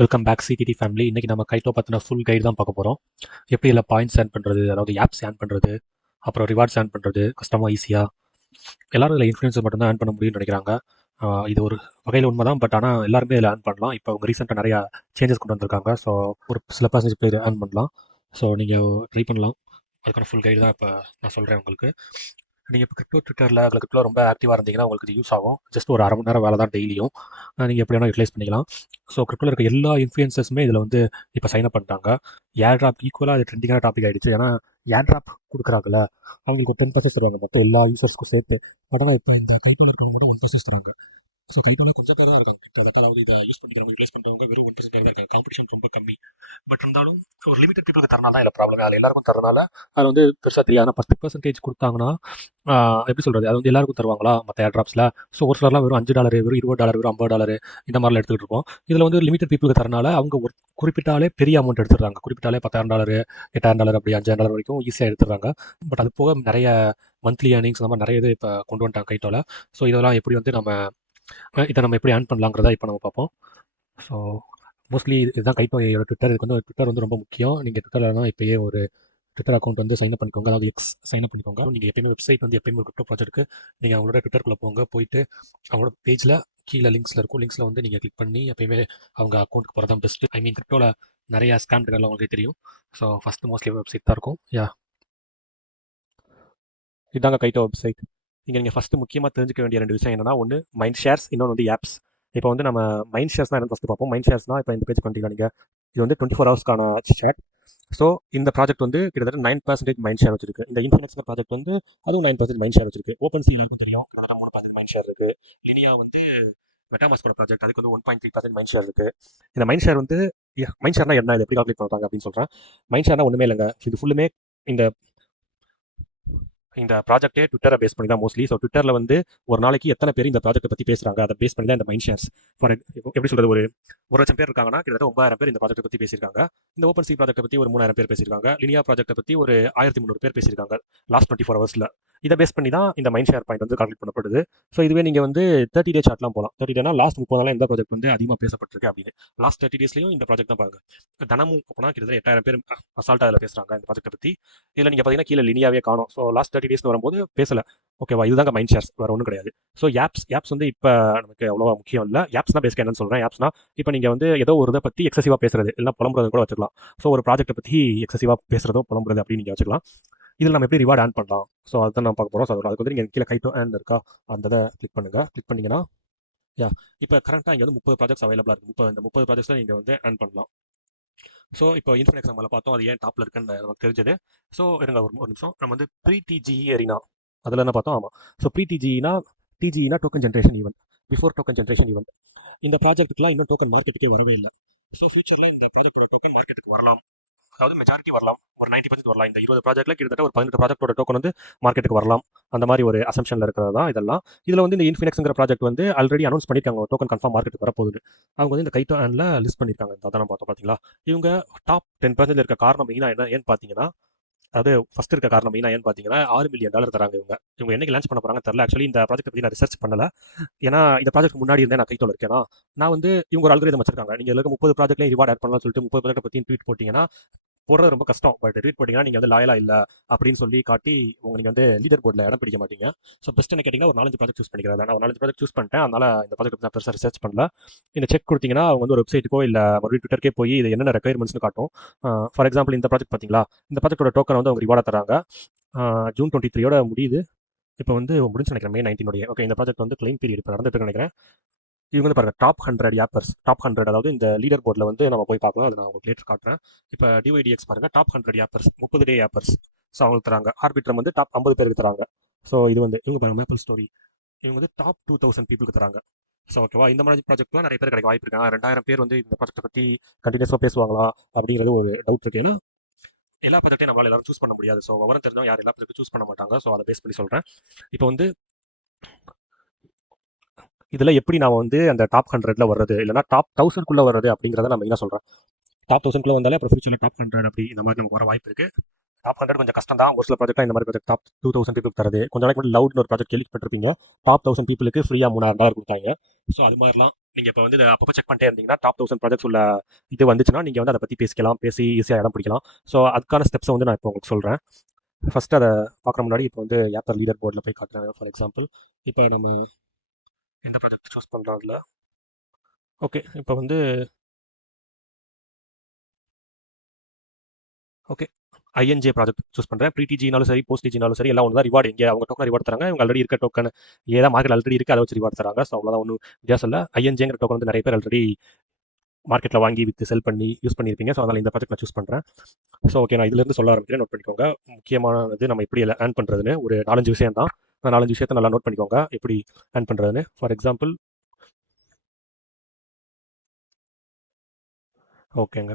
Welcome back சிடிடி family. இன்றைக்கி நம்ம கைட்டோ பற்றின ஃபுல் கைடு தான் பார்க்க போகிறோம். எப்படி இதில் பாயிண்ட்ஸ் ஏர்ன் பண்ணுறது, அதாவது ஆப்ஸ் ஏர்ன் பண்ணுறது, அப்புறம் ரிவார்ட்ஸ் ஏர்ன் பண்ணுறது கஷ்டமாக ஈஸியாக. எல்லாரும் இதில் இன்ஃப்ளூயன்சர் மட்டும்தான் ஏர்ன் பண்ண முடியும்னு நினைக்கிறாங்க. இது ஒரு வகையில் உண்மை தான். பட் ஆனால் எல்லாருமே இதில் ஏர்ன் பண்ணலாம். இப்போ அவங்க ரீசெண்டாக நிறையா சேஞ்சஸ் கொண்டு வந்திருக்காங்க. ஸோ ஒரு சில பர்சன்டேஜ் பேர் ஏர்ன் பண்ணலாம். ஸோ நீங்கள் ட்ரை பண்ணலாம். அதுக்கான ஃபுல் கைடு தான் இப்போ நான் சொல்கிறேன் உங்களுக்கு. நீங்கள் இப்போ ட்விட்டரில் கிரிப்டோ ரொம்ப ஆக்டிவாக இருந்தீங்கன்னா உங்களுக்கு இது யூஸ் ஆகும். ஜஸ்ட் ஒரு 1/2 மணி நேரம் வேலை தான் டெய்லியும். நீங்கள் எப்படி வேணால் யூட்டிலைஸ் பண்ணிக்கலாம். ஸோ கிரிப்டோவில் இருக்க எல்லா இன்ஃப்ளூயன்சஸுமே இதில் வந்து இப்போ சைன் அப் பண்ணிட்டாங்க. ஏர் ட்ராப் ஈக்குவலாக அது ட்ரெண்டிங்கான டாபிக் ஆகிடுச்சு. ஏன்னா ஏர் ட்ராப் கொடுக்குறாங்கல்ல, அவங்களுக்கு ஒரு 10% தருவாங்க மொத்தம் எல்லா யூசர்ஸ்க்கும் சேர்த்து. பட் ஆனால் இப்போ இந்த கைட்டோவில் இருக்கிறவங்க கூட 1% தராங்க. ஸோ கைட்டோவில் கொஞ்சம் பேர் தான் இருக்காங்க கிட்டத்தட்ட. அதாவது இதை யூஸ் பண்ணிக்கிறவங்க ரிப்ளேஸ் பண்ணுறவங்க வெறும் 1% தான் இருக்காங்க. காம்படிஷன் ரொம்ப கம்மி. பட் இருந்தாலும் ஒரு லிமிட்டட் பீப்புளுக்கு தரனால தான் இல்லை ப்ராப்ளம். அதில் எல்லாருக்கும் தரனால அது வந்து பெருசாக தெரியாது. ஆனால் 10% கொடுத்தாங்கன்னா எப்படி சொல்கிறது, அது வந்து எல்லாருக்கும் தருவாங்களா மற்ற ஏர் ட்ராப்ஸில்? ஸோ ஒரு சிலர்லாம் வெறும் $5, வெறும் $20, வெறும் $50 இந்த மாதிரிலாம் எடுத்துக்கிட்டு இருப்போம். இதில் வந்து லிமிட்டட் பீப்புளுக்கு தரனால அவங்க ஒரு குறிப்பிட்டாலே பெரிய அமௌண்ட் எடுத்துடுறாங்க. குறிப்பிட்டாலே $10,000, $8,000 அப்படி $5,000 வரைக்கும் ஈஸியாக எடுத்துடுறாங்க. பட் அது போக நிறைய மந்த்லி ஏர்னிங்ஸ் அந்த மாதிரி நிறைய இது இப்போ கொண்டு வந்துட்டாங்க கைட்டோவில். ஸோ இதெல்லாம் எப்படி வந்து இதை நம்ம எப்படி ஏர்ன் பண்ணலாங்கிறத இப்போ நம்ம பார்ப்போம். ஸோ மோஸ்ட்லி இதுதான் கைட்டோயோட ட்விட்டர். இதுக்கு வந்து ட்விட்டர் வந்து ரொம்ப முக்கியம். நீங்கள் ட்விட்டர்லனா இப்போயே ஒரு ட்விட்டர் அக்கௌண்ட் வந்து சைன் அப் பண்ணிக்கோங்க. அதாவது எக்ஸ் சைன் அப் பண்ணிக்கோங்க. நீங்கள் எப்பயுமே வெப்சைட் வந்து எப்பயுமே ஒரு கிரிப்டோ ப்ராஜெக்ட்டுக்கு நீங்கள் அவங்களோட ட்விட்டருக்குள்ளே போங்க. போயிட்டு அவங்களோட பேஜில் கீழே லிங்க்ஸில் இருக்கும். லிங்க்ஸில் வந்து நீங்கள் கிளிக் பண்ணி எப்பயுமே அவங்க அக்கௌண்ட்டுக்கு போகிறது தான் பெஸ்ட்டு. ஐ மீன் கிரிப்டோவில் நிறைய ஸ்கேம் டெல்லாம் உங்களுக்கு தெரியும். ஸோ ஃபஸ்ட்டு மோஸ்ட்லி வெப்சைட் தான் இருக்கும். இதாங்க கைட்டோ வெப்சைட். இங்கே நீங்கள் ஃபஸ்ட்டு முக்கியமாக தெரிஞ்சுக்க வேண்டிய 2 விஷயம் என்னன்னா, ஒன்று மைண்ட் ஷேர்ஸ், இன்னொன்று வந்து ஆப்ஸ். இப்போ வந்து நம்ம மைண்ட் ஷேர்ஸ்னால் என்னன்னு ஃபஸ்ட்டு பார்ப்போம். மைண்ட் ஷேர்ஸ்னால் இப்போ இந்த பேஜ் பண்ணிட்டீங்க நீங்கள், இது வந்து 24 ஹவர்ஸ்க்கான சேட். ஸோ இந்த ப்ராஜெக்ட் வந்து கிட்டத்தட்ட 9% மைண்ட் ஷேர் வச்சிருக்கு. இந்த இன்ஃபினிக்ஸ் ப்ராஜெக்ட் வந்து அதுவும் 9% மைண்ட் ஷேர் வச்சிருக்கு. ஓப்பன் சி எல்லாருக்கும் தெரியும், கிட்டத்தட்ட 3% மைண்ட் ஷேர் இருக்குது. லினியா வந்து மெட்டாமாஸ்கோட ப்ராஜெக்ட், அதுக்கு வந்து 1.3% மைண்ட் ஷேர் இருக்குது. இந்த மைண்ட் ஷேர் வந்து மைண்ட் ஷேர்னா என்ன, இது எப்படி கால்குலேட் பண்ணுறாங்க அப்படின்னு சொல்கிறேன். மைண்ட் ஷேர்னா ஒன்றுமே இல்லைங்க. இது ஃபுல்லுமே இந்த இந்த ப்ராஜெக்ட்டே ட்விட்டரை பேஸ் பண்ணி தான் மோஸ்ட்லி. ஸோ ட்விட்டரில் வந்து ஒரு நாளைக்கு எத்தனை பேர் இந்த ப்ராஜெக்ட்டை பற்றி பேசுகிறாங்க, அதை பேஸ் பண்ணி தான் இந்த மைண்ட் ஷேர்ஸ். ஃபார் எப்படி சொல்கிறது, ஒரு 1,00,000 பேர் இருக்காங்கன்னா கிட்டத்தட்ட 9,000 பேர் இந்த ப்ராஜெக்ட்டை பற்றி பேசியிருக்காங்க. இந்த ஓப்பன் சி ப்ராஜெக்ட்டை பற்றி ஒரு 3,000 பேர் பேசியிருக்காங்க. லினியா ப்ராஜெக்ட்டை பற்றி ஒரு 1,300 பேர் பேசியிருக்காங்க லாஸ்ட் 24 ஹவர்ஸில். இதை பேஸ் பண்ணி தான் இந்த மைண்ட் ஷேர் பாயிண்ட் வந்து கால்குலேட் பண்ணப்படுது. ஸோ இதுவே நீங்கள் வந்து 30 டே சார்ட்லாம் போகலாம். 30 டேனா லாஸ்ட் 30 நாள் எந்த ப்ராஜெக்ட் வந்து அதிகமாக பேசப்பட்டிருக்கு அப்படின்னு. லாஸ்ட் 30 டேஸ்லையும் இந்த ப்ராஜெக்ட் தான் பாருங்க. தினமும் அப்படின்னா கிட்டத்தட்ட 8,000 பேர் அசால்ட்டாக அதில் பேசுகிறாங்க இந்த ப்ராஜெக்ட்டை பற்றி. இதில் நீங்கள் பார்த்தீங்கன்னா கீழே லினியாவே காணும். ஸோ லாஸ்ட் 30 டேஸ்னு வரும்போது பேசலை. ஓகேவா, இதுதாங்க மைண்ட் ஷேர்ஸ், வேறு ஒன்றும் கிடையாது. ஸோ ஆப்ஸ் வந்து இப்போ நமக்கு அவ்வளோவா முக்கியம் இல்லை. ஆப்ஸ்னா பேசிக்க என்னன்னு சொல்கிறேன். ஆப்ஸ்னா இப்போ நீங்கள் வந்து ஏதோ ஒரு இதை பற்றி எக்ஸசிவாக பேசுறது, இல்லை புலம்புறது கூட வச்சுக்கலாம். ஸோ ஒரு ப்ராஜெக்ட்டை பற்றி எக்ஸசிவாக பேசுறதோ புலம்புறது அப்படின்னு நீங்கள் வச்சுக்கலாம். இதில் நம்ம எப்படி ரிவார்ட் ஏர்ன் பண்ணலாம், ஸோ அதுதான் நம்ம பார்க்க போகிறோம். ஸோ அதுக்கு வந்து நீங்கள் கீழே கைட்டோ ஏர்ன் இருக்கா, அந்த இதை கிளிக் பண்ணுங்கள். கிளிக் பண்ணிங்கன்னா இப்போ கரண்ட்டாக இங்கே வந்து 30 ப்ராஜெக்ட்ஸ் அவைலபிளாக இருக்குது. இந்த 30 ப்ராஜெக்ட்ஸில் நீங்கள் வந்து ஏர்ன் பண்ணலாம். ஸோ இப்போ இன்ஃபினிக்ஸ் நம்மளை பார்த்தோம், அது ஏன் டாப்பில் இருக்குன்னு நமக்கு தெரிஞ்சது. ஸோ இருங்க ஒரு நிமிஷம். நம்ம வந்து ப்ரீ டிஜிஇ அரினா அதில் என்ன பார்த்தோம். ஆமாம். ஸோ ப்ரீ டிஜிஇனா token generation event, before token generation event. இந்த ப்ராஜெக்ட்டுக்குலாம் இன்னும் டோக்கன் மார்க்கெட்டுக்கே வரவே இல்லை. ஸோ ஃபியூச்சரில் இந்த ப்ராஜெக்டோட டோக்கன் மார்க்கெட்டுக்கு வரலாம். அதாவது மெஜாரிட்டி வரலாம், ஒரு 90% வரலாம். இந்த 20 ப்ராஜெக்ட்ல கிட்டத்தட்ட ஒரு 18 ப்ராஜெக்டோட டோக்கன் வந்து மார்க்கெட்டுக்கு வரலாம். அந்த மாதிரி ஒரு அசம்ஷனில் இருக்கிறது தான் இதெல்லாம். இதில் வந்து இந்த இன்ஃபினிக்ஸ்ங்கிற ப்ராஜெக்ட் வந்து ஆல்ரெடி அனௌன்ஸ் பண்ணியிருக்காங்க டோக்கன் கன்ஃபார்ம் மார்க்கெட்டுக்கு வரப்போகுது. அவங்க வந்து இந்த கைட்டோ ஆன்ல லிஸ்ட் பண்ணியிருக்காங்க. அதான் பார்த்தோம் பார்த்தீங்களா. இவங்க டாப் 10% இருக்க காரணம் மெயினாக ஏன்னு பார்த்தீங்கன்னா, அது ஃபர்ஸ்ட் இருக்க காரணம் மெயினாக ஏன்னு பார்த்தீங்கன்னா, $6 மில்லியன் தராங்க இவங்க என்னைக்கு லான்ச் பண்ண போகிறாங்க தெரியல. ஆக்சுவலி இந்த ப்ராஜெக்ட் பற்றி நான் ரிசர்ச் பண்ணல. ஏன்னா இந்த ப்ராஜெக்ட் முன்னாடி இருந்தே நான் கைத்தோல இருக்கேன்னா, நான் வந்து இவங்க ஒரு அல்கோரிதம் வச்சிருக்காங்க. நீங்கள் இருக்க 30 ப்ராஜெக்ட்லேயும் ரிவார்ட் ஆட் பண்ணலாம்னு சொல்லிட்டு 30 ப்ராஜெக்ட் பற்றி ட்வீட் போட்டிங்கன்னா போடுறது ரொம்ப கஷ்டம். பட் ட்வீட் போட்டிங்கன்னா நீங்கள் வந்து லாயலாக இல்லை அப்படின்னு சொல்லி காட்டி நீங்கள் வந்து லீடர் போர்டில் இடம் பிடிக்க மாட்டீங்க. ஸோ பெஸ்ட் என்ன கேட்டிங்கன்னா ஒரு 4-5 ப்ராஜெக்ட் சூஸ் பண்ணிக்கிறேன். நான் ஒரு 4-5 ப்ராஜெக்ட் சூஸ் பண்ணிட்டேன். அதனால் இந்த ப்ராஜெக்ட் நான் பெருசாக ரிசர்ச் பண்ணல. இந்த செக் கொடுத்தீங்கன்னா அவங்க வந்து ஒரு வெப்சைட்டுக்கோ இல்லை மறுபடியும் ட்விட்டருக்கே போய் இது என்னென்ன ரெக்யர்மெண்ட்ஸ்னு காட்டும். ஃபார் எக்ஸாம்பிள் இந்த ப்ராஜெக்ட் பார்த்தீங்களா, இந்த ப்ராஜெக்டோட டோக்கன் வந்து அவங்க ரிவார்டாக தராங்க. ஜூன் 23 முடியுது. இப்போ வந்து முடிஞ்சு நினைக்கிறேன் May 19. ஓகே, இந்த ப்ராஜெக்ட் வந்து கிளைம் பீரியட் இப்போ நடந்துட்டு நினைக்கிறேன். இவங்க வந்து பாருங்க டாப் 100 ஆப்பர்ஸ். டாப் 100 அதாவது இந்த லீடர் போர்டில் வந்து நம்ம போய் பார்க்கலாம். அது நான் உங்களுக்கு லேட்டர் காட்டுறேன். இப்போ டிஒய்டிஎக்ஸ் பாருங்க, டாப் 100 ஆப்பர்ஸ் 30 டே ஆப்பர்ஸ். ஸோ அவங்களுக்கு தராங்க. ஆர்பிட்ரம் வந்து டாப் 50 பேருக்கு தராங்க. ஸோ இது வந்து இவங்க பாருங்க மேப்பிள் ஸ்டோரி, இவங்க வந்து டாப் 2000 பீப்புளுக்கு தராங்க. ஸோ ஓகேவா, இந்த மாதிரி ப்ராஜெக்ட்லாம் நிறைய பேர் கிடைக்க வாய்ப்பு இருக்கு. 2,000 பேர் வந்து இந்த ப்ராஜெக்ட்டை பற்றி கண்டினியூஸாக பேசுவாங்களா அப்படிங்கிறது ஒரு டவுட் இருக்கு. ஏன்னா எல்லா ப்ராஜெக்ட்டையும் நம்மளால எல்லாரும் சூஸ் பண்ண முடியாது. ஸோ விவரம் தெரிஞ்சவங்க யார் எல்லா ப்ராஜெக்ட் சூஸ் பண்ண மாட்டாங்க. ஸோ அதை பேஸ் பண்ணி சொல்கிறேன். இப்போ வந்து இதில் எப்படி நான் வந்து அந்த டாப் 100ல வர்றது, இல்லைனா டாப் 1000க்குள்ளே வர்றது அப்படிங்கிறத நான் மெயினாக சொல்கிறேன். டாப் 1000க்குள்ளே வந்தாலே அப்புறம் ஃபியூச்சரில் டாப் 100 அப்படி இந்த மாதிரி நமக்கு வர வாய்ப்பு இருக்குது. டாப் 100 கொஞ்சம் கஷ்டம் தான். ஒரு சில ப்ராஜெக்ட் இந்த மாதிரி ப்ராஜெக்ட் டாப் 2000 பீப்புளுக்கு தரது. கொஞ்சம் நாளைக்கு முன்னாடி லவுட்னு ஒரு ப்ராஜெக்ட் கேள்விப்பட்டிருப்பீங்க. டாப் 1000 பீப்புளுக்கு ஃப்ரீயாக $3,000 கொடுத்தாங்க. ஸோ அது மாதிரிலாம் நீங்கள் இப்போ வந்து இதை அப்பப்போ செக் பண்ணிட்டே இருந்தீங்கன்னா டாப் 1000 ப்ராஜெக்ட்ஸ் உள்ள இது வந்துச்சுன்னா நீங்கள் வந்து அதை பற்றி பேசிக்கலாம், பேசி ஈஸியாக இடம் பிடிக்கலாம். ஸோ அதுக்கான ஸ்டெப்ஸை வந்து நான் இப்போ உங்களுக்கு சொல்கிறேன். ஃபஸ்ட்டு அதை பார்க்குற முன்னாடி இப்போ வந்து ஏப்பர் லீடர் போர்டில் போய் காட்டுறாங்க. ஃபார் எக்ஸாம்பிள் இப்போ நம்ம எந்த ப்ராஜெக்ட் சூஸ் பண்ணுறோம் அதில். ஓகே, இப்போ வந்து ஓகே ஐஎன்ஜே ப்ராஜெக்ட் சூஸ் பண்ணுறேன். ப்ரீடிஜினாலும் சரி, போஸ்ட் டிஜினாலும் சரி, எல்லாம் ஒன்று தான். ரிவார்டு இங்கே அவங்க டோக்கன் ரிவார்டு தராங்க. இவங்க ஆல்ரெடி இருக்க டோக்கன் ஏதாவது மார்க்கெட் ஆல்ரெடி இருக்குது, அதை வச்சு ரிவார்டு தராங்க. ஸோ அவ்வளோதான், ஒன்றும் வித்தியாசம் இல்லை. ஐஎன்ஜேங்கிற டோக்கன் வந்து நிறைய பேர் ஆல்ரெடி மார்க்கெட்டில் வாங்கி விற்று செல் பண்ணி யூஸ் பண்ணியிருப்பீங்க. ஸோ அதனால் இந்த ப்ராஜெக்ட் நான் சூஸ் பண்ணுறேன். ஸோ ஓகே, நான் இதிலேருந்து சொல்ல ஆரம்பிக்கிறேன், நோட் பண்ணிக்கோங்க. முக்கியமானது நம்ம எப்படி ஏர்ன் பண்ணுறதுன்னு ஒரு 4-5 விஷயம் தான். அந்த 4-5 விஷயத்தை நல்லா நோட் பண்ணிக்கோங்க, எப்படி ஏர்ன் பண்ணுறதுன்னு. ஃபார் எக்ஸாம்பிள் ஓகேங்க,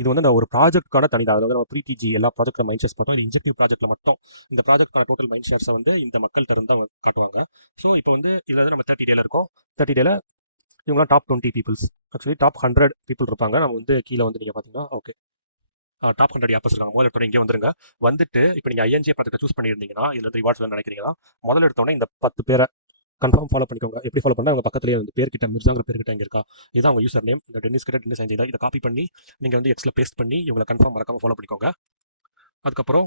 இது வந்து நான் ஒரு ப்ராஜெக்ட்கான தனிதான். அதாவது நம்ம ப்ரீடிஜி எல்லா ப்ராஜெக்ட் மைண்ட் ஷேர்ஸ் போட்டோம். இன்ஜெக்டிவ் ப்ராஜெக்ட்டில் மட்டும் இந்த ப்ராஜெக்ட்கான டோட்டல் மைண்ட் ஷேர்ஸை வந்து இந்த மக்கள்கிட்ட இருந்து தான் காட்டுவாங்க. ஸோ இப்போ வந்து இதில் வந்து நம்ம 30 டேல இருக்கோம். 30 டேல இவங்களாம் top 20 peoples, actually top 100 people இருப்பாங்க. நம்ம வந்து கீழே வந்து நீங்கள் பார்த்தீங்கன்னா ஓகே டாப் 100 ஆப்பர்ஸ் இருக்காங்க. முதல்ல எடுத்தோட இங்கே வந்துருங்க. வந்துட்டு இப்போ நீங்கள் ஐஎன்ஜே ப்ராஜெக்ட் சூஸ் பண்ணியிருந்தீங்கன்னா இதில் ரிவார்ட்ஸ் நினைக்கிறீங்கன்னா முதல்ல எடுத்தோடனே இந்த 10 பேரை கன்ஃபார்ம் ஃபாலோ பண்ணிக்கோங்க. எப்படி ஃபாலோ பண்ணால் அவங்க பக்கத்துலேயே வந்து பேர்கிட்ட மிர்சாங்கிற பேர்கிட்ட இங்கே இருக்கா, இதுதான் அவங்க யூசர் நேம். இந்த டென்னிஸ் கிட்ட டென்னிஸ் அஞ்சு இதை காப்பி பண்ணி நீங்கள் வந்து எக்ஸில் பேஸ்ட் பண்ணி இவங்களை கன்ஃபார்ம் மறக்காம ஃபாலோ பண்ணிக்கோங்க. அதுக்கப்புறம்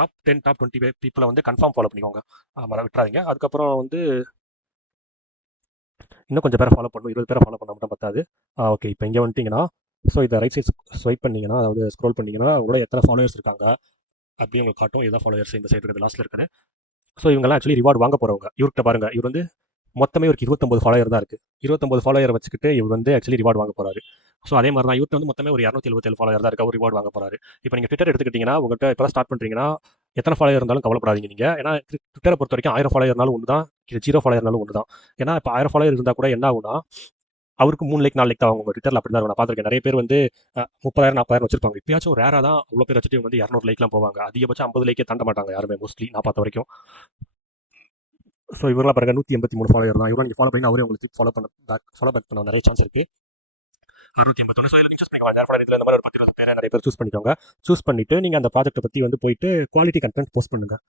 டாப் 10 டாப் 20 பீப்புளை வந்து கன்ஃபார்ம் ஃபாலோ பண்ணிக்கோங்க, மற விட்டுறாதீங்க. அதுக்கப்புறம் வந்து இன்னும் கொஞ்சம் பேரை ஃபாலோ பண்ணணும், 20 பேரை ஃபாலோ பண்ண மட்டும் பத்தாது. ஓகே, இப்போ இங்கே வந்துட்டிங்கன்னா ஸோ இதை ரைட் சைட் ஸ்வைப் பண்ணிங்கன்னா, அதாவது ஸ்க்ரோல் பண்ணிங்கன்னா உங்களோட எத்தனை ஃபாலோவர்ஸ் இருக்காங்க அப்படி உங்களுக்கு காட்டும். இதுதான் ஃபாலோவர்ஸ் இந்த சைடு இருக்குது, லாஸ்ட்டில் இருக்குது. ஸோ இவங்கெல்லாம் ஆக்சுவலி ரிவார்டு வாங்க போகிறவங்க. இவர்கிட்ட பாருங்கள், இவர் வந்து மொத்தமே ஒரு 29 ஃபாலோயர் தான் இருக்குது. 29 ஃபாலோயர் வச்சுக்கிட்டு இவர் வந்து ஆக்சுவலி ரிவார்டு வாங்க போகிறாரு. ஸோ அதே மாதிரி தான் இவர்கிட்ட வந்து மொத்தமே ஒரு 277 ஃபாலோயர் தான் இருக்குது, அவர் ரிவார்டு வாங்க போகிறாரு. இப்போ நீங்கள் ட்விட்டர் எடுத்துக்கிட்டிங்கன்னா உங்கள்கிட்ட இப்போ ஸ்டார்ட் பண்ணுறீங்கன்னா எத்தனை ஃபாலோயர் இருந்தாலும் கவலைப்படாதீங்க நீங்கள். ஏன்னா ட்விட்டரை பொறுத்த வரைக்கும் 1000 ஃபாலோயர்னாலும் ஒன்று தான், 0 ஃபாலோயர்னாலும் ஒன்று தான். ஏன்னா இப்போ 1000 ஃபாலோயர் இருந்தால் கூட என்ன ஆகுனா அவருக்கு 3 லைக் 4 லைக் தான் அவங்க ட்விட்டரில் அப்படி தான் நான் பார்த்துருக்கேன். நிறைய பேர் வந்து 30,000 40,000 வச்சிருப்பாங்க. இப்பயாச்சும் ரேராக தான் அவ்வளோ பேர் வச்சுட்டு வந்து 200 லைக்லாம் போவாங்க. அதிகபட்சம் 50 லைக்கே தாண்ட மாட்டாங்க யாருமே, மோஸ்ட்லி நான் பார்த்த வரைக்கும். ஸோ இவரெல்லாம் பாருங்க 183 ஃபாலோயர் தான். இவரை நீங்கள் ஃபாலோ பண்ணி அவரே உங்களுக்கு ஃபாலோ பேக் பண்ண நிறைய சான்ஸ் இருக்குது. 681. ஸோ இதில் சூஸ் பண்ணிக்கோங்க. நேரம் இதில் இந்த மாதிரி ஒரு 10-20 பேர் நிறைய பேர் சூஸ் பண்ணிக்கோங்க. சூஸ் பண்ணிவிட்டு நீங்கள் அந்த ப்ராஜெக்ட்டை பற்றி வந்து போயிட்டு குவாலிட்டி கண்டென்ட் போஸ்ட் பண்ணுங்கள்.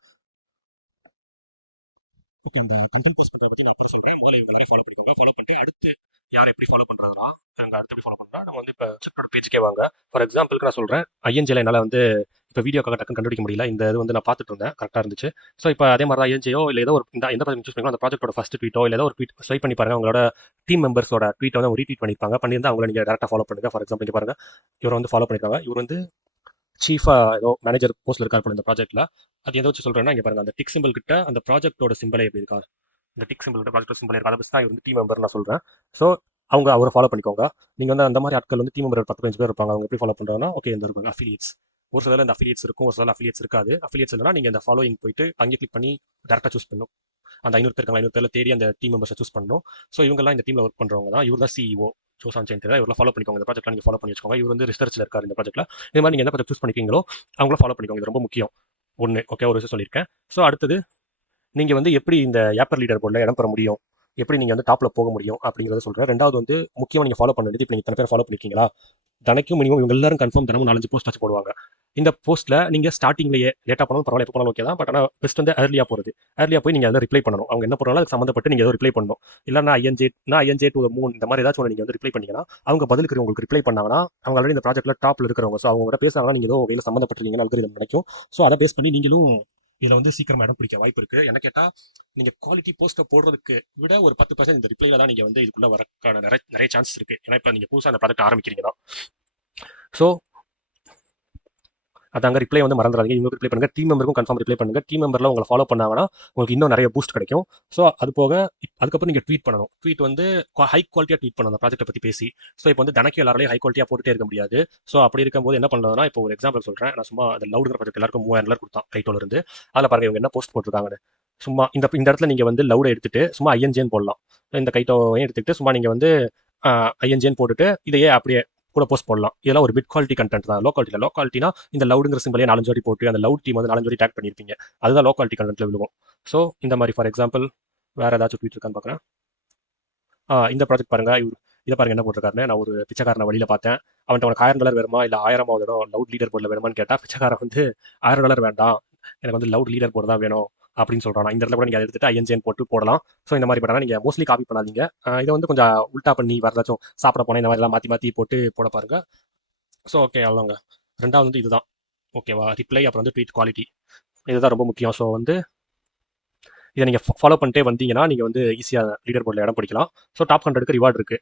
ஓகே, அந்த கண்டென்ட் போஸ்ட் பண்ணுறத பற்றி நான் அப்புறம் சொல்கிறேன். முதல்ல இவங்க எல்லாரையும் ஃபாலோ பண்ணிக்கோங்க. ஃபாலோ பண்ணிட்டு அடுத்து யாரை எப்படி ஃபாலோ பண்ணுறாங்களா, அங்கே அடுத்து எப்படி ஃபாலோ பண்ணுறா நம்ம வந்து இப்போ ப்ராஜெக்டோட பேஜுக்கே வாங்க. ஃபார் எக்ஸாம்பிளுக்கு நான் சொல்கிறேன், ஐஎன்ஜியில் என்னால் வந்து இப்போ வீடியோக்காக டக்குன்னு கண்டுபிடிக்க முடியல. இந்த இது வந்து நான் பார்த்துட்டு இருந்தேன், கரெக்டாக இருந்துச்சு. ஸோ இப்போ அதே மாதிரி தான் ஐஎன்ஜியோ இல்லை ஏதோ ஒரு எந்த ப்ராஜெக்ட் சூஸ் பண்ணிக்கோ அந்த ப்ராஜெக்டோட ஃபஸ்ட் ட்வீட்டோ இல்லை ஏதோ ஒரு ட்வீட் ஸ்வைப் பண்ணி பாருங்க. அவங்களோட டீம் மெம்பர்ஸோட ட்வீட்டை வந்து ரீட்வீட் பண்ணியிருப்பாங்க. பண்ணியிருந்தால் அவங்கள நீங்கள் டேரெக்டாக ஃபாலோ பண்ணுங்கள். ஃபார் எக்ஸாம்பிள் இங்கே பாருங்கள், இவரை வந்து ஃபாலோ பண்ணியிருக்காங்க. இவர் வந்து சீஃபாக ஏதோ மேனேஜர் போஸ்ட்டில் இருக்கார் போல இந்த ப்ராஜெக்ட்டில். அது எதோ வச்சு சொல்கிறேன்னா இங்கே பாருங்கள், அந்த டிக் சிம்பிள் கிட்ட அந்த ப்ராஜெக்டோட சிம்பிளே எப்படி இருக்கா, இந்த டிக் சிம்பிள் ப்ராஜெக்ட் சிம்பிள் இருக்கு. அதை வச்சு தான் இவர் வந்து டீம் மெம்பர் நான் சொல்கிறேன். ஸோ அவரை ஃபாலோ பண்ணிக்கோங்க. நீங்கள் வந்து அந்த மாதிரி ஆட்கள் வந்து டீம் மெம்பர் 10-15 பேர் இருப்பாங்க. அவங்க எப்படி ஃபாலோ பண்ணுறாங்கன்னா ஓகே இந்த இருப்பாங்க அஃபிலியேட்ஸ். ஒரு சில இந்த அஃபிலியேட்ஸ் இருக்கும், ஒரு சில அஃபிலியேட்ஸ் இருக்காது. அஃபிலியேட்ஸ் இல்லைனா நீங்கள் இந்த ஃபாலோயிங் போயிட்டு அங்கே கிளிக் பண்ணி டேரெக்டாக சூஸ் பண்ணணும். அந்த 500 பேர் இருக்காங்க, 500 பேரில் தேடி அந்த டீம் மெம்பர்ஸை சூஸ் பண்ணணும். ஸோ இவங்கெல்லாம் இந்த டீமில் ஒர்க் பண்ணுறவங்க தான். இவர் தான் சிஇஓ ஜோசான் செயின். இவரெல்லாம் ஃபாலோ பண்ணிக்கோங்க. இந்த ப்ராஜெக்ட்லாம் நீங்கள் ஃபாலோ பண்ணி வச்சுக்கோங்க. இவர் வந்து ரிசர்ச்சில் இருக்கார் இந்த ப்ராஜெக்ட்டில். இது மாதிரி நீங்கள் என்ன ப்ராஜெக்ட் சூஸ் பண்ணிக்கிறீங்களோ அவங்கள ஃபாலோ பண்ணிக்கோங்க. இது ரொம்ப முக்கியம். ஒன்று ஓகே, ஒரு விஷயம் சொல்லியிருக்கேன். ஸோ அடுத்தது நீங்கள் வந்து எப்படி இந்த ஏப்பர் லீடர் போர்டில் இடம் பெற முடியும், எப்படி நீங்கள் வந்து டாப்பில் போக முடியும் அப்படிங்கிறத சொல்கிறேன். ரெண்டாவது வந்து முக்கியமாக நீங்கள் ஃபாலோ பண்ணுறது, இப்போ நீங்கள் இத்தனை பேர் ஃபாலோ பண்ணியிருக்கீங்களா, தினைக்கும் மினிமம் இவங்க எல்லாரும் கன்ஃபார்ம் தினமும் 4-5 போஸ்ட் வச்சு போடுவாங்க. இந்த போஸ்ட்டில் நீங்கள் ஸ்டார்டிங்லேயே லேட்டாக போனாலும் பரவாயில்ல, எப்போ போனாலும் ஓகே தான். பட் ஆனால் பெஸ்ட் வந்து ஏர்லியாக போகிறது. ஏர்லியாக போய் நீங்கள் அதில் ரிப்ளை பண்ணணும். அவங்க என்ன போடுறாலும் அதுக்கு சம்மந்தப்பட்டு நீங்கள் ஏதோ ரிப்ளை பண்ணணும். இல்லைனா ஐஎன்ஜே டு த மூன் இந்த மாதிரி ஏதாச்சும் ஒன்று நீங்கள் வந்து ரிப்ளை பண்ணிங்கன்னா அவங்க பதிலுக்கு உங்களுக்கு ரிப்ளை பண்ணாங்கன்னா அவங்க ஆல்ரெடி இந்த ப்ராஜெக்ட்டில் டாப்பில் இருக்கிறவங்க. ஸோ அவங்க பேசுகிறாங்கன்னா நீங்கள் ஏதோ வேலை சம்மந்தப்பட்டிருக்கீங்கன்னு அல்கரிதம் நினைக்கும். ஸோ அதை பேஸ் பண்ணி நீங்களும் இதில் வந்து சீக்கிரமாக இடம் பிடிக்க வாய்ப்பு இருக்குது. என்ன கேட்டால் நீங்கள் குவாலிட்டி போஸ்ட்டை போடுறதுக்கு விட ஒரு 10% இந்த ரிப்ளைல தான் நீங்கள் வந்து இதுக்குள்ளே வரக்கான நிறைய சான்ஸ் இருக்குது. ஏன்னா இப்போ நீங்கள் புதுசாக அந்த ப்ராஜெக்ட் ஆரம்பிக்கிறீங்கன்னா. ஸோ அதாங்க ரிப்ளை வந்து மறந்துடாதீங்க. இவங்களுக்கு ரிப்ளை பண்ணுங்கள், டீம் மெம்பருக்கும் கன்ஃபார்ம் ரிப்ளை பண்ணுங்கள். டீம் மெம்பரில் உங்களை ஃபாலோ பண்ணாங்கன்னா உங்களுக்கு இன்னும் நிறைய பூஸ்ட் கிடைக்கும். ஸோ அது போக அதுக்கப்புறம் நீங்கள் ட்வீட் பண்ணணும். ட்வீட் வந்து ஹை குவாலிட்டியாக ட்வீட் பண்ணணும் அந்த ப்ராஜெக்ட்டை பற்றி பேசி. ஸோ இப்போ வந்து தனக்கு எல்லாரையும் ஹை குவாலிட்டியாக போட்டுட்டே இருக்க முடியாது. ஸோ அப்படி இருக்கும்போது என்ன பண்ணுறதுனா, இப்போ ஒரு எக்ஸாம்பிள் சொல்கிறேன். நான் சும்மா அந்த லவுடுங்கிற ப்ராஜெக்ட் எல்லாருக்கும் 3000 கொடுத்தான் கைட்டோல இருந்து. அதில் பாருங்கள் இவங்க என்ன போஸ்ட் போட்டிருக்காங்கன்னு. சும்மா இந்த இடத்துல நீங்கள் வந்து லவுடை எடுத்துட்டு சும்மா ஐஎன்ஜேன்னு போடலாம். இந்த கைட்டோவையும் எடுத்துக்கிட்டு சும்மா நீங்கள் வந்து ஐஎன்ஜேன்னு போட்டுட்டு இதையே அப்படியே கூட போஸ்ட் போடலாம். இதெல்லாம் ஒரு பிட் குவாலிட்டி கண்டென்ட் தான். லோ குவாலிட்டினா இந்த லவுடுங்கிற சிம்பிளே 4 ஜோடி போட்டு அந்த லவுட் டீம் வந்து 4 ஜோடி டேக் பண்ணியிருப்பீங்க. அதுதான் லோ குவாலிட்டி கண்டென்ட்ல விழுவும். ஸோ இந்த மாதிரி ஃபார் எக்ஸாம்பிள் வேறு ஏதாச்சும் ட்வீட் இருக்கான்னு பார்க்குறேன். இந்த ப்ராஜெக்ட் பாருங்க, இதை பாருங்க என்ன போட்டிருக்காருன்னு. நான் ஒரு பிச்சைக்காரனை வழியில் பார்த்தேன். அவன்கிட்ட உனக்கு $1000 வேணுமா இல்லை 1000 லவுட் லீடர் போர்டில் வேணுமான்னு கேட்டால் பிச்சைக்காரன் வந்து $1000 வேண்டாம், எனக்கு வந்து லவுட் லீடர் போர்டு தான் வேணும் அப்படின்னு சொல்கிறான். இந்த இடத்துல கூட நீங்கள் அதை எடுத்துட்டு ஐஎன்ஜிஎன் போட்டு போடலாம். ஸோ இந்த மாதிரி பண்ணால் நீங்கள் மோஸ்ட்லி காப்பி பண்ணாதீங்க. இதை வந்து கொஞ்சம் உல்ட்டா பண்ணி வரதாச்சும் சாப்பிட போனால் இந்த மாதிரிலாம் மாற்றி மாற்றி போட்டு போட பாருங்க. ஸோ ஓகே, அவ்வளோங்க. ரெண்டாவது வந்து இதுதான் ஓகேவா, ரிப்ளை. அப்புறம் வந்து ட்வீட் குவாலிட்டி, இதுதான் ரொம்ப முக்கியம். ஸோ வந்து இதை நீங்கள் ஃபாலோ பண்ணிட்டே வந்தீங்கன்னா நீங்கள் வந்து ஈஸியாக லீடர் போர்டில் இடம் பிடிக்கலாம். ஸோ டாப் 100க்கு ரிவார்டு இருக்குது.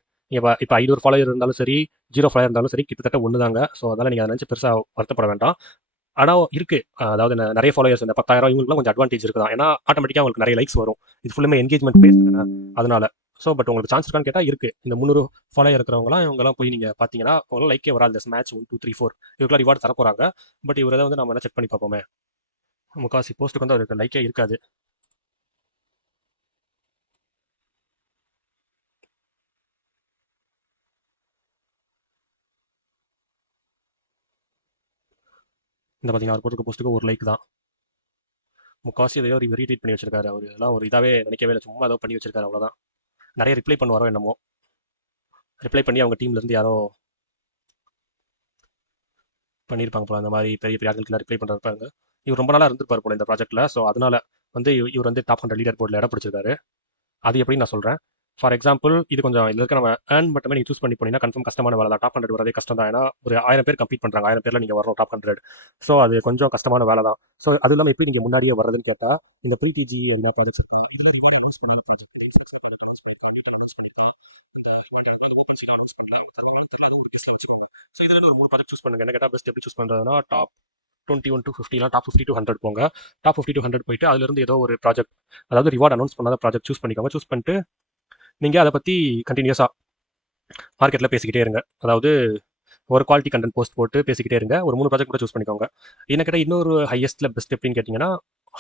இப்போ 500 ஃபாலோவர் இருந்தாலும் சரி, 0 ஃபாலோவர் இருந்தாலும் சரி, கிட்டத்தட்ட ஒன்று தாங்க. ஸோ அதனால் நீங்கள் அதை நினச்சி பெருசாக வருத்தப்பட வேண்டாம். ஆனால் இருக்குது, அதாவது நிறைய ஃபாலோவர்ஸ் இந்த 10,000 இவங்களுக்குலாம் கொஞ்சம் அட்வான்டேஜ் இருக்குதான். ஏன்னா ஆட்டோமேட்டிக்காக உங்களுக்கு நிறைய லைக்ஸ் வரும். இது ஃபுல்லுமே என்கேஜ்மெண்ட் பேஸ் தானே, அதனால. ஸோ பட் உங்களுக்கு சான்ஸ் இருக்கான்னு கேட்டால் இருக்குது. இந்த 300 ஃபாலோவர் இருக்கிறவங்களாம் இவங்கெல்லாம் போய் நீங்கள் பார்த்தீங்கன்னா அவங்களாம் லைக்கே வராது. மேட்ச் 1 2 3 4 இவருக்குலாம் ரிவார்டு தர போகிறாங்க. பட் இவரை வந்து நம்ம என்ன செக் பண்ணி பார்ப்போமே. முக்காசி போஸ்ட்டுக்கு வந்து அவருக்கு லைக்கே இருக்காது. இந்த பார்த்தீங்கன்னா அவர் போட்டிருக்க போஸ்ட்டுக்கு ஒரு லைக் தான். முக்காசி எதையோ ரீட்வீட் பண்ணி வச்சிருக்காரு. அவர் இதெல்லாம் ஒரு இதாகவே நினைக்கவே இல்லை, சும்மா ஏதோ பண்ணி வச்சிருக்காரு, அவ்வளோதான். நிறைய ரிப்ளை பண்ணுவாரோ என்னமோ, ரிப்ளை பண்ணி அவங்க டீம்லேருந்து யாரோ பண்ணியிருப்பாங்க போல. அந்த மாதிரி பெரிய பெரிய ஆட்களுக்கு ரிப்ளை பண்ணுறாங்க. இவர் ரொம்ப நாளாக இருந்திருப்பார் போல இந்த ப்ராஜெக்ட்டில். ஸோ அதனால வந்து இவர் வந்து டாப் 100 லீடர் போர்டில் இடம் பிடிச்சிருக்காரு. அது எப்படின்னு நான் சொல்கிறேன். ஃபார் எக்ஸாம்பிள், இது கொஞ்சம் இதில் இருக்க நம்ம ஏர்ன் மட்டுமே நீங்கள் சூஸ் பண்ணி போனீங்கன்னா கன்ஃபார்ம் கஷ்டமான வேலை தான். டாப் 100 வரதே கஷ்டம் தான். ஏன்னா ஒரு 1000 பேர் கம்ப்ளீட் பண்ணுறாங்க. 1000 பேரில் நீங்கள் வரணும் டாப் 100. ஸோ அது கொஞ்சம் கஷ்டமான வேலை தான். ஸோ அது இல்லாமல் எப்படி நீங்கள் முன்னாடியே வர்றதுன்னு கேட்டால், இந்த ப்ரீடிஜி என்ன ப்ராஜெக்ட்ஸ் இருக்கா, இதில் ரிவார்டு அனௌன்ஸ் பண்ணாத ப்ராஜெக்ட், அனௌன்ஸ் பண்ணியிருக்கா, நியூட்டர் அனௌன்ஸ் பண்ணியிருக்கா, இந்த ரிவார்டு ஓப்பன் சீட் அனௌன்ஸ் பண்ணல, தருவாங்கன்னு தெரியல, அது ஒரு கேஸில் வச்சுக்கோங்க. ஸோ இதில் ஒரு 3 ப்ராஜெக்ட் சூஸ் பண்ணுங்க. என்ன கேட்டால் பெஸ்ட் எப்படி சூஸ் பண்ணுறதுனா, டாப் 21 to 50, டாப் 50 to 100 போங்க. டாப் 50 to 100 போயிட்டு அதுலேருந்து ஏதோ ஒரு ப்ராஜெக்ட், அதாவது ரிவார்டு அனௌன்ஸ் பண்ணாத ப்ராஜெக்ட் சூஸ் பண்ணிக்கோங்க. சூஸ் பண்ணிட்டு நீங்கள் அதை பற்றி கண்டினியூஸாக மார்க்கெட்டில் பேசிக்கிட்டே இருங்க. அதாவது ஒரு குவாலிட்டி கண்டென்ட் போஸ்ட் போட்டு பேசிக்கிட்டே இருங்க. ஒரு 3 ப்ராஜெக்ட் கூட சூஸ் பண்ணிக்கோங்க. என்ன கேட்டால் இன்னொரு ஹையஸ்ட்டில் பெஸ்ட் எப்படின்னு கேட்டிங்கன்னா,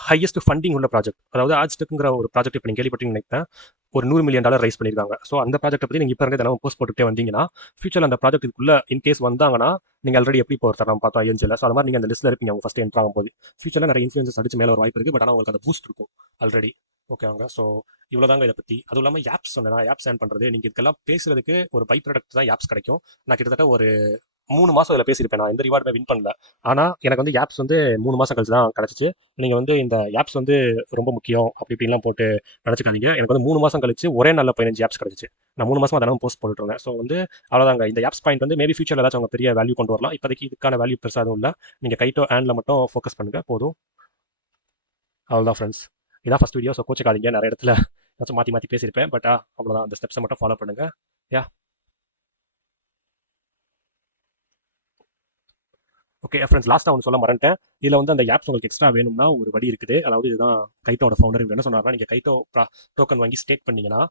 ஹையஸ்ட் ஃபண்டிங் உள்ள ப்ராஜெக்ட், அதாவது ஆட்ஸ்டெக்குங்கிற ஒரு ப்ராஜெக்ட் இப்போ நீங்கள் கேள்விப்பட்டீங்கன்னு நினைப்பேன். ஒரு $100 மில்லியன் ரைஸ் பண்ணியிருக்காங்க. ஸோ அந்த ப்ராஜெக்ட்டை பற்றி நீங்கள் இப்போ இருக்க தினமும் போஸ்ட் போட்டுகிட்டே வந்தீங்கன்னா, ஃபியூச்சரில் அந்த ப்ராஜெக்ட்டுக்குள்ளே இன்கேஸ் வந்தாங்கன்னா, நீங்கள் ஆல்ரெடி எப்படி இப்போ ஒருத்தர் நம்ம பார்த்தோம் ஐஎன்ஜியில். ஸோ அது மாதிரி நீங்கள் அந்த லிஸ்ட்டில் இருப்பீங்க அவங்க ஃபஸ்ட்டு என்ட்ரு ஆகும்போது. ஃபியூச்சரில் நிறைய இன்ஃப்ளூயன்சஸ் அடிச்சு மேலே ஒரு வாய்ப்பு இருக்குது. பட் ஆனால் உங்களுக்கு அந்த பூஸ்ட் இருக்கும் ஆல்ரெடி. ஓகேவாங்க. ஸோ இவ்வளோதாங்க இதை பற்றி. அதுவும் இல்லாமல் ஆப்ஸ் சொன்னேன், ஆப்ஸ் ஏர்ன் பண்ணுறது. நீங்கள் இதுக்கெல்லாம் பேசுறதுக்கு ஒரு பை ப்ராடக்ட் தான் ஆப்ஸ் கிடைக்கும். நான் கிட்டத்தட்ட ஒரு 3 மாதம் இதில் பேசியிருப்பேன். நான் எந்த ரிவார்டுமே வின் பண்ணல. ஆனால் எனக்கு வந்து ஆப்ஸ் வந்து 3 மாதம் கழிச்சு தான் கிடச்சிச்சு. நீங்கள் வந்து இந்த ஆப்ஸ் வந்து ரொம்ப முக்கியம் அப்படி இப்படிலாம் போட்டு நினச்சிக்காதீங்க. எனக்கு வந்து 3 மாதம் கழிச்சு ஒரே நல்ல 15 ஆப்ஸ் கிடச்சிச்சு. நான் 3 மாதம் அதெல்லாம் போஸ்ட் போட்டுட்டு இருந்தேன். ஸோ வந்து அவ்வளோதாங்க. இந்த ஆப்ஸ் பாயிண்ட் வந்து மேபி ஃபியூச்சரில் ஏதாச்சும் அவங்க பெரிய வேல்யூ கொண்டு வரலாம். இப்போதைக்கு இதுக்கான வேல்யூ பெருசாக எதுவும் இல்லை. நீங்கள் கைட்டோ ஆண்டில் மட்டும் ஃபோக்கஸ் பண்ணுங்கள் போதும். அவ்வளோதான் ஃப்ரெண்ட்ஸ். இதான் ஃபஸ்ட் வீடியோ. ஸோ கோச்சிக்காதீங்க, நிறைய இடத்துல ஏதாச்சும் மாற்றி மாற்றி பேசியிருப்பேன். பட் அவ்வளோதான், அந்த ஸ்டெப்ஸை மட்டும் ஃபாலோ பண்ணுங்கள். யா ஓகே ஃப்ரெண்ட்ஸ், லாஸ்ட்டாக ஒன்று சொல்ல மறந்துட்டேன். இதில் வந்து அந்த ஆப்ஸ் உங்களுக்கு எக்ஸ்ட்ரா வேணும்னா ஒரு வழி இருக்குது. அதாவது இதுதான் கைட்டோட ஃபவுண்டர் என்ன சொன்னார்னா, நீங்கள் கைட்டோ டோக்கன் வாங்கி ஸ்டேக் பண்ணீங்கன்னா,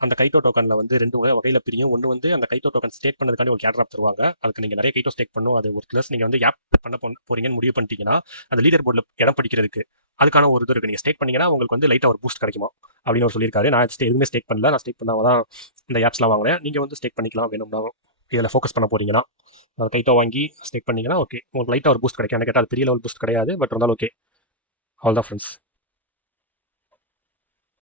அந்த கைட்டோ டோக்கனில் வந்து 2 வகையில் பிரியும். ஒன்று வந்து அந்த கைட்டோ டோக்கன் ஸ்டேக் பண்ணதுக்காண்டி ஒரு கேட்ராப் தருவாங்க. அதுக்கு நீங்கள் நிறைய கைட்டோ ஸ்டேக் பண்ணும். அது ஒரு ப்ளஸ் நீங்கள் வந்து ஆப் பண்ண போறீங்கன்னு முடிவு பண்ணிட்டீங்கன்னா, அந்த லீடர் போர்டில் இடம் பிடிக்கிறதுக்கு அதுக்கான ஒரு இது இருக்குது. நீங்கள் ஸ்டேக் பண்ணீங்கன்னா உங்களுக்கு வந்து லைட்டாக ஒரு பூஸ்ட் கிடைக்குமா அப்படின்னு ஒரு சொல்லியிருக்காரு. நான் எதுவுமே ஸ்டேக் பண்ணல. நான் ஸ்டேக் பண்ணாமல் தான் இந்த ஆப்ஸ்லாம் வாங்கினேன். நீங்கள் வந்து ஸ்டேக் பண்ணிக்கலாம் வேணும்னா, இதில் ஃபோக்கஸ் பண்ண போறீங்கன்னா. கைட்டோ வாங்கி ஸ்டேக் பண்ணீங்கன்னா ஓகே, உங்களுக்கு லைட்டாக ஒரு பூஸ்ட் கிடைக்கும். என்ன கேட்டால் அது பெரிய லெவல் பூஸ்ட் கிடையாது, பட் இருந்தாலும் ஓகே. அவ்வளோதான் ஃப்ரெண்ட்ஸ்.